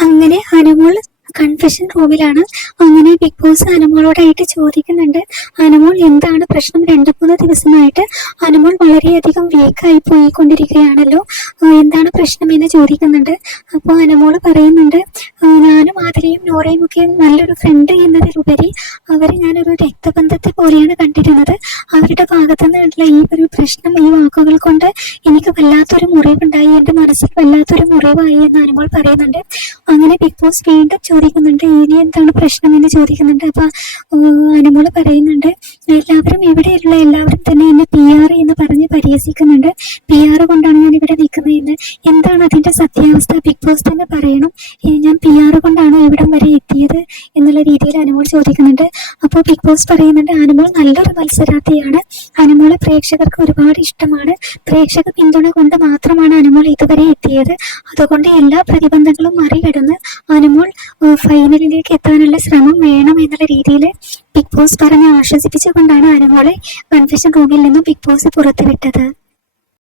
അങ്ങനെ അനമോൾ കൺഫെഷൻ റൂമിലാണ് അങ്ങനെ ബിഗ് ബോസ് അനുമോളോടായിട്ട് ചോദിക്കുന്നുണ്ട്. അനമോൾ എന്താണ് പ്രശ്നം? രണ്ടു മൂന്ന് ദിവസമായിട്ട് അനുമോൾ വളരെയധികം വീക്കായി പോയിക്കൊണ്ടിരിക്കുകയാണല്ലോ. എന്താണ് പ്രശ്നം എന്ന് ചോദിക്കുന്നുണ്ട്. അപ്പോൾ അനുമോൾ പറയുന്നുണ്ട് "ആ, ഞാനും ആതിരയും നോറയും ഒക്കെ നല്ലൊരു ഫ്രണ്ട് എന്നതിലുപരി അവരെ ഞാനൊരു രക്തബന്ധത്തെ പോലെയാണ് കണ്ടിരുന്നത്. അവരുടെ ഭാഗത്തു നിന്നുള്ള ഈ ഒരു പ്രശ്നം ഈ വല്ലാത്തൊരു മുറിവുണ്ടായി എന്റെ മനസ്സിൽ വല്ലാത്തൊരു മുറിവായി എന്ന് അനുമോൾ പറയുന്നുണ്ട്. അങ്ങനെ ബിഗ് ബോസ് വീണ്ടും ചോദിക്കുന്നുണ്ട് ഇനി എന്താണ് പ്രശ്നം? എന്ന് ചോദിക്കുന്നുണ്ട്. അപ്പൊ അനുമോൾ പറയുന്നുണ്ട് എല്ലാവരും ഇവിടെയുള്ള എല്ലാവരും തന്നെ എന്നെ പി ആർ എന്ന് പറഞ്ഞ് പരിഹസിക്കുന്നുണ്ട്. പി ആർ കൊണ്ടാണ് ഞാൻ ഇവിടെ നിൽക്കുന്നത് എന്ന്. എന്താണ് അതിന്റെ സത്യാവസ്ഥ? ബിഗ് ബോസ് തന്നെ പറയണം ഞാൻ പി ആർ കൊണ്ടാണ് ഇവിടം വരെ എത്തിയത്? എന്നുള്ള രീതിയിൽ അനുമോൾ ചോദിക്കുന്നുണ്ട്. അപ്പോൾ ബിഗ് ബോസ് പറയുന്നുണ്ട് അനുമോൾ നല്ലൊരു മത്സരാർത്ഥിയാണ്. അനുമോളെ പ്രേക്ഷകർക്ക് ഒരുപാട് ഇഷ്ടമാണ്. പ്രേക്ഷക പിന്തുണ കൊണ്ട് മാത്രമാണ് അനുമോൾ ഇതുവരെ എത്തിയത്. അതുകൊണ്ട് എല്ലാ പ്രതിബന്ധങ്ങളും മറികടന്ന് അനുമോൾ ഫൈനലിലേക്ക് എത്താനുള്ള ശ്രമം വേണം എന്നുള്ള രീതിയിൽ ബിഗ് ബോസ് പറഞ്ഞ് ആശ്വസിപ്പിച്ചുകൊണ്ടാണ് അനുമോളെ കൺഫെഷൻ റൂമിൽ നിന്നും ബിഗ് ബോസ് പുറത്തുവിട്ടത്.